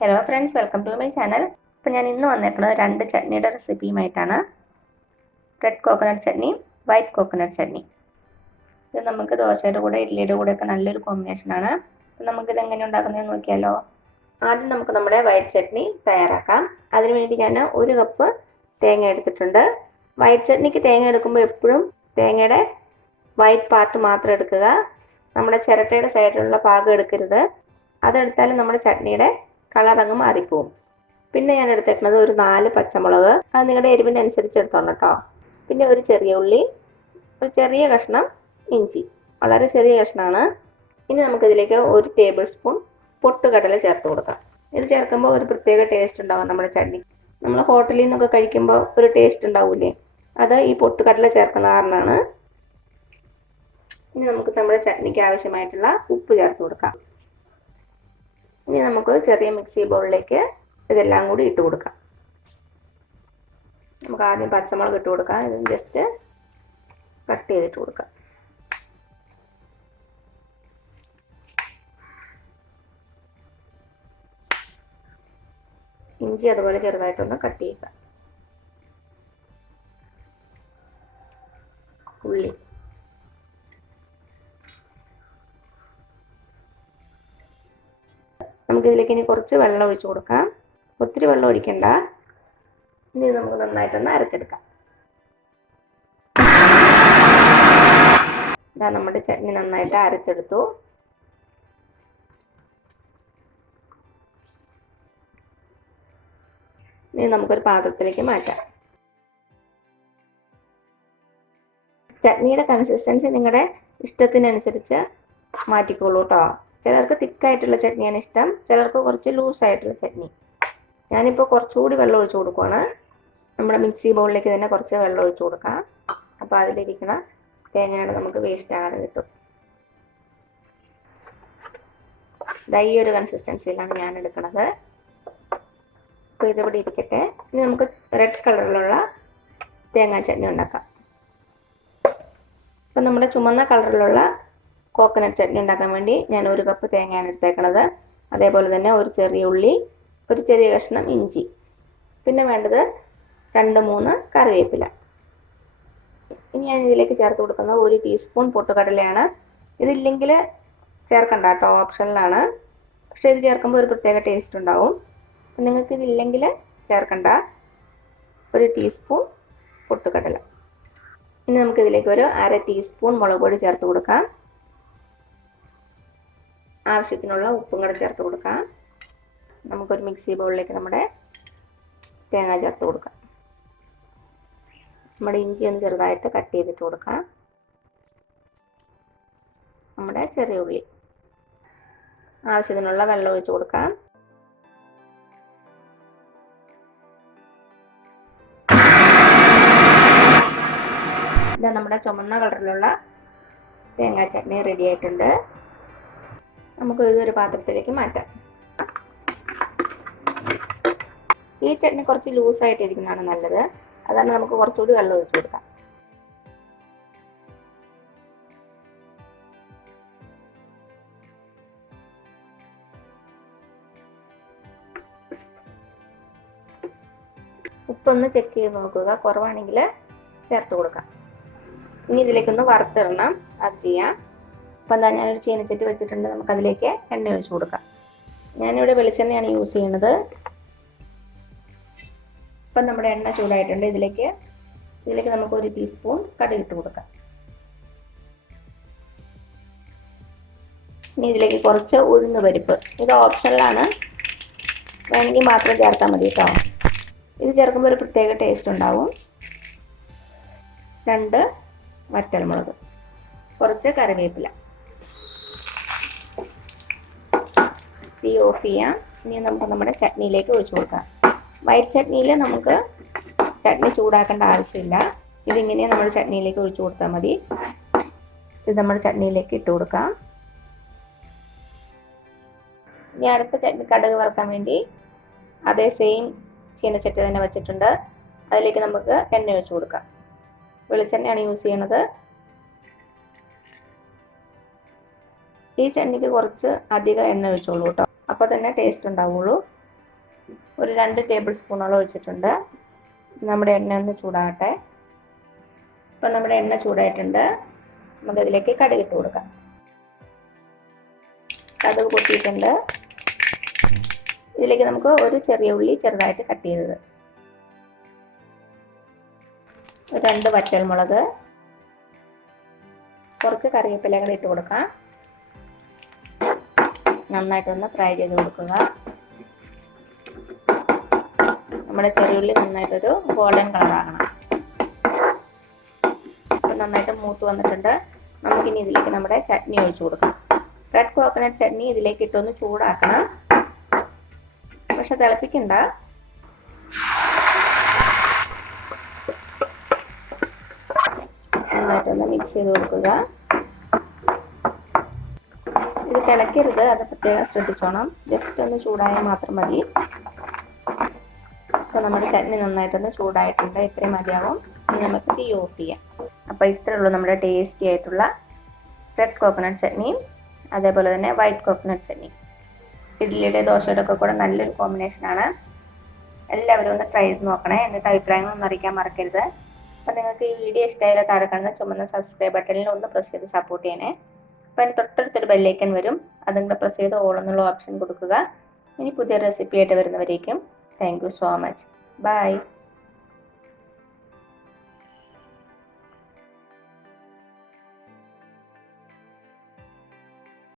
Hello friends, welcome to my channel. അപ്പോൾ ഞാൻ ഇന്ന് വന്നേക്കുന്നത് 2 ചട്നിയുടെ റെസിപ്പിയുമായിട്ടാണ്. Red coconut chutney, white coconut chutney. ഇത് നമുക്ക് ദോശയുടെ കൂടെ ഇഡ്ഡലിയുടെ കൂടെയൊക്കെ നല്ലൊരു കോമ്പിനേഷനാണ്. അപ്പോൾ നമുക്കിത് എങ്ങനെ ഉണ്ടാക്കുന്നതെന്ന് നോക്കിയാലോ. ആദ്യം നമുക്ക് നമ്മുടെ വൈറ്റ് ചട്നി തയ്യാറാക്കാം. അതിനുവേണ്ടി ഞാൻ 1 കപ്പ് തേങ്ങ എടുത്തിട്ടുണ്ട്. വൈറ്റ് ചട്നിക്ക് തേങ്ങ എടുക്കുമ്പോൾ എപ്പോഴും തേങ്ങയുടെ വൈറ്റ് പാർട്ട് മാത്രം എടുക്കുക. നമ്മുടെ ചിരട്ടയുടെ സൈഡിലുള്ള ഭാഗം എടുക്കരുത്. അതെടുത്താൽ നമ്മുടെ ചട്നിയുടെ കളർ അങ്ങ് മാറിപ്പോവും. പിന്നെ ഞാൻ എടുത്തേക്കുന്നത് ഒരു 4 പച്ചമുളക്, അത് നിങ്ങളുടെ എരിവിനനുസരിച്ച് എടുത്തോണം കേട്ടോ. പിന്നെ ഒരു ചെറിയ ഉള്ളി, ഒരു ചെറിയ കഷ്ണം ഇഞ്ചി, വളരെ ചെറിയ കഷ്ണമാണ്. ഇനി നമുക്കിതിലേക്ക് 1 ടേബിൾ സ്പൂൺ പൊട്ടുകടല ചേർത്ത് കൊടുക്കാം. ഇത് ചേർക്കുമ്പോൾ ഒരു പ്രത്യേക ടേസ്റ്റ് ഉണ്ടാകും നമ്മുടെ ചട്നി. നമ്മൾ ഹോട്ടലിൽ നിന്നൊക്കെ കഴിക്കുമ്പോൾ ഒരു ടേസ്റ്റ് ഉണ്ടാവില്ലേ, അത് ഈ പൊട്ടുകടല ചേർക്കുന്ന കാരണമാണ്. ഇനി നമുക്ക് നമ്മുടെ ചട്നിക്ക് ആവശ്യമായിട്ടുള്ള ഉപ്പ് ചേർത്ത് കൊടുക്കാം. ഇനി നമുക്ക് ചെറിയ മിക്സി ബൗളിലേക്ക് ഇതെല്ലാം കൂടി ഇട്ട് കൊടുക്കാം. നമുക്ക് ആദ്യം പച്ചമുളക് ഇട്ട് കൊടുക്കാം. ഇത് ജസ്റ്റ് കട്ട് ചെയ്തിട്ട് കൊടുക്കാം. ഇഞ്ചി അതുപോലെ ചെറുതായിട്ടൊന്ന് കട്ട് ചെയ്യുക. ഉള്ളി, നമുക്കിതിലേക്ക് ഇനി കുറച്ച് വെള്ളം ഒഴിച്ച് കൊടുക്കാം. ഒത്തിരി വെള്ളം ഒഴിക്കണ്ട. ഇനി നമുക്ക് നന്നായിട്ടൊന്ന് അരച്ചെടുക്കാം. ഇതാ നമ്മുടെ ചട്നി നന്നായിട്ട് അരച്ചെടുത്തു. ഇനി നമുക്കൊരു പാത്രത്തിലേക്ക് മാറ്റാം. ചട്നിയുടെ കൺസിസ്റ്റൻസി നിങ്ങളുടെ ഇഷ്ടത്തിനനുസരിച്ച് മാറ്റിക്കോളൂ കേട്ടോ. ചിലർക്ക് തിക്കായിട്ടുള്ള ചട്നിയാണ് ഇഷ്ടം, ചിലർക്ക് കുറച്ച് ലൂസായിട്ടുള്ള ചട്നി. ഞാനിപ്പോൾ കുറച്ചുകൂടി വെള്ളം ഒഴിച്ച് കൊടുക്കുകയാണ്. നമ്മുടെ മിക്സി ബൗളിലേക്ക് തന്നെ കുറച്ച് വെള്ളം ഒഴിച്ച് കൊടുക്കാം. അപ്പോൾ അതിലിരിക്കുന്ന തേങ്ങയാണ് നമുക്ക് വേസ്റ്റ് ആകാതെ കിട്ടും. ഈ ഒരു കൺസിസ്റ്റൻസിയിലാണ് ഞാൻ എടുക്കുന്നത്. അപ്പോൾ ഇതിവിടെ ഇരിക്കട്ടെ. ഇനി നമുക്ക് റെഡ് കളറിലുള്ള തേങ്ങാ ചട്നി ഉണ്ടാക്കാം. അപ്പം നമ്മുടെ ചുമന്ന കളറിലുള്ള കോക്കനട്ട് ചട്നി ഉണ്ടാക്കാൻ വേണ്ടി ഞാൻ 1 കപ്പ് തേങ്ങയാണ് എടുത്തേക്കണത്. അതേപോലെ തന്നെ ഒരു ചെറിയ ഉള്ളി, ഒരു ചെറിയ കഷ്ണം ഇഞ്ചി, പിന്നെ വേണ്ടത് 2-3 കറിവേപ്പില. ഇനി ഞാൻ ഇതിലേക്ക് ചേർത്ത് കൊടുക്കുന്നത് 1 ടീസ്പൂൺ പൊട്ടുകടലയാണ്. ഇതില്ലെങ്കിൽ ചേർക്കണ്ട കേട്ടോ, ഓപ്ഷനിലാണ്. പക്ഷേ ഇത് ചേർക്കുമ്പോൾ ഒരു പ്രത്യേക ടേസ്റ്റ് ഉണ്ടാവും. നിങ്ങൾക്ക് ഇതില്ലെങ്കിൽ ചേർക്കണ്ട. 1 ടീസ്പൂൺ പൊട്ടുകടല. ഇനി നമുക്കിതിലേക്ക് ഒരു 1/2 ടീസ്പൂൺ മുളക് പൊടി ചേർത്ത് കൊടുക്കാം. ആവശ്യത്തിനുള്ള ഉപ്പും കൂടെ ചേർത്ത് കൊടുക്കാം. നമുക്കൊരു മിക്സി ബൗളിലേക്ക് നമ്മുടെ തേങ്ങ ചേർത്ത് കൊടുക്കാം. നമ്മുടെ ഇഞ്ചി ഒന്ന് ചെറുതായിട്ട് കട്ട് ചെയ്തിട്ട് കൊടുക്കാം. നമ്മുടെ ചെറിയ ഉള്ളി, ആവശ്യത്തിനുള്ള വെള്ളം ഒഴിച്ച് കൊടുക്കാം. ഇതാ നമ്മുടെ ചുമന്ന കളറിലുള്ള തേങ്ങാ ചട്നി റെഡി ആയിട്ടുണ്ട്. നമുക്ക് ഇതൊരു പാത്രത്തിലേക്ക് മാറ്റാം. ഈ ചട്നി കുറച്ച് ലൂസായിട്ടിരിക്കുന്നതാണ് നല്ലത്. അതാണ് നമുക്ക് കുറച്ചുകൂടി വെള്ളം ഒഴിച്ച് കൊടുക്കാം. ഉപ്പൊന്ന് ചെക്ക് ചെയ്ത് നോക്കുക, കുറവാണെങ്കിൽ ചേർത്ത് കൊടുക്കാം. ഇനി ഇതിലേക്കൊന്ന് വറുത്തിടണം, അത് ചെയ്യാം. അപ്പം എന്താ, ഞാനൊരു ചീനച്ചട്ടി വെച്ചിട്ടുണ്ട്. നമുക്കതിലേക്ക് എണ്ണ ഒഴിച്ച് കൊടുക്കാം. ഞാനിവിടെ വെളിച്ചെണ്ണയാണ് യൂസ് ചെയ്യുന്നത്. ഇപ്പം നമ്മുടെ എണ്ണ ചൂടായിട്ടുണ്ട്. ഇതിലേക്ക് നമുക്ക് 1 ടീസ്പൂൺ കടുക് ഇട്ട് കൊടുക്കാം. ഇനി ഇതിലേക്ക് കുറച്ച് ഉഴുന്ന് പരിപ്പ്, ഇത് ഓപ്ഷനിലാണ്, വേണമെങ്കിൽ മാത്രം ചേർത്താൽ മതി കേട്ടോ. ഇത് ചേർക്കുമ്പോൾ ഒരു പ്രത്യേക ടേസ്റ്റ് ഉണ്ടാവും. 2 വറ്റൽമുളക്, കുറച്ച് കറിവേപ്പില. തീ ഓഫ് ചെയ്യാം. ഇനി നമുക്ക് നമ്മുടെ ചട്നിയിലേക്ക് ഒഴിച്ചു കൊടുക്കാം. വൈറ്റ് ചട്നിയിൽ നമുക്ക് ചട്നി ചൂടാക്കേണ്ട ആവശ്യമില്ല. ഇതിങ്ങനെ നമ്മുടെ ചട്നിയിലേക്ക് ഒഴിച്ചു കൊടുത്താൽ മതി. ഇത് നമ്മുടെ ചട്നിയിലേക്ക് ഇട്ട് കൊടുക്കാം. ഇനി അടുത്ത ചട്നി കടുക് വറുക്കാൻ വേണ്ടി അതേ സെയിം ചീനച്ചട്ടി തന്നെ വെച്ചിട്ടുണ്ട്. അതിലേക്ക് നമുക്ക് എണ്ണ ഒഴിച്ചു കൊടുക്കാം. വെളിച്ചെണ്ണയാണ് യൂസ് ചെയ്യണത്. ഈ ചട്നിക്ക് കുറച്ച് അധികം എണ്ണ ഒഴിച്ചോളൂ കേട്ടോ, അപ്പോൾ തന്നെ ടേസ്റ്റ് ഉണ്ടാവുള്ളൂ. ഒരു 2 ടേബിൾ സ്പൂണോളം ഒഴിച്ചിട്ടുണ്ട്. നമ്മുടെ എണ്ണ ഒന്ന് ചൂടാകട്ടെ. ഇപ്പം നമ്മുടെ എണ്ണ ചൂടായിട്ടുണ്ട്. നമുക്കതിലേക്ക് കടുക് ഇട്ട് കൊടുക്കാം. കടുക് പൊട്ടിയിട്ടുണ്ട്. ഇതിലേക്ക് നമുക്ക് ഒരു ചെറിയ ഉള്ളി ചെറുതായിട്ട് കട്ട് ചെയ്തത്, 2 വറ്റൽമുളക്, കുറച്ച് കറിവേപ്പില കൂടി ഇട്ട് കൊടുക്കാം. നന്നായിട്ടൊന്ന് ഫ്രൈ ചെയ്ത് കൊടുക്കുക. നമ്മുടെ ചെറിയുള്ളി നന്നായിട്ടൊരു ഗോൾഡൻ കളറാകണം. അപ്പം നന്നായിട്ട് മൂത്ത് വന്നിട്ടുണ്ട്. നമുക്കിനി ഇതിലേക്ക് നമ്മുടെ ചട്നി ഒഴിച്ചു കൊടുക്കാം. റെഡ് കോക്കനട്ട് ചട്നി ഇതിലേക്ക് ഇട്ടൊന്ന് ചൂടാക്കണം, പക്ഷെ തിളപ്പിക്കണ്ട. നന്നായിട്ടൊന്ന് മിക്സ് ചെയ്ത് കൊടുക്കുക. ഇത് തിളക്കരുത്, അത് പ്രത്യേകം ശ്രദ്ധിച്ചോണം. ജസ്റ്റ് ഒന്ന് ചൂടായാൽ മാത്രം മതി. അപ്പോൾ നമ്മുടെ ചട്നി നന്നായിട്ടൊന്ന് ചൂടായിട്ടുണ്ട്. ഇത്രയും മതിയാകും. ഇനി നമുക്ക് തീ ഓഫ് ചെയ്യാം. അപ്പോൾ ഇത്രയേ ഉള്ളൂ നമ്മുടെ ടേസ്റ്റി ആയിട്ടുള്ള റെഡ് കോക്കനട്ട് ചട്നിയും അതേപോലെ തന്നെ വൈറ്റ് കോക്കനട്ട് ചട്നി. ഇഡ്ഡലിയുടെ ദോശയുടെ ഒക്കെ കൂടെ നല്ലൊരു കോമ്പിനേഷനാണ്. എല്ലാവരും ഒന്ന് ട്രൈ ചെയ്ത് നോക്കണേ. എന്നിട്ട് അഭിപ്രായങ്ങളൊന്നും അറിയിക്കാൻ മറക്കരുത്. അപ്പോൾ നിങ്ങൾക്ക് ഈ വീഡിയോ ഇഷ്ടമായാൽ താഴെ കാണുന്ന ചുമന്ന സബ്സ്ക്രൈബ് ബട്ടണിൽ ഒന്ന് പ്രസ് ചെയ്ത് സപ്പോർട്ട് ചെയ്യണേ. അപ്പോൾ അതിന് തൊട്ടടുത്തൊരു ബെല്ലൈക്കൺ വരും, അതും കൂടെ പ്രസ് ചെയ്ത് ഓൾ എന്നുള്ള ഓപ്ഷൻ കൊടുക്കുക. ഇനി പുതിയ റെസിപ്പി ആയിട്ട് വരുന്നവരേക്കും thank you so much. By.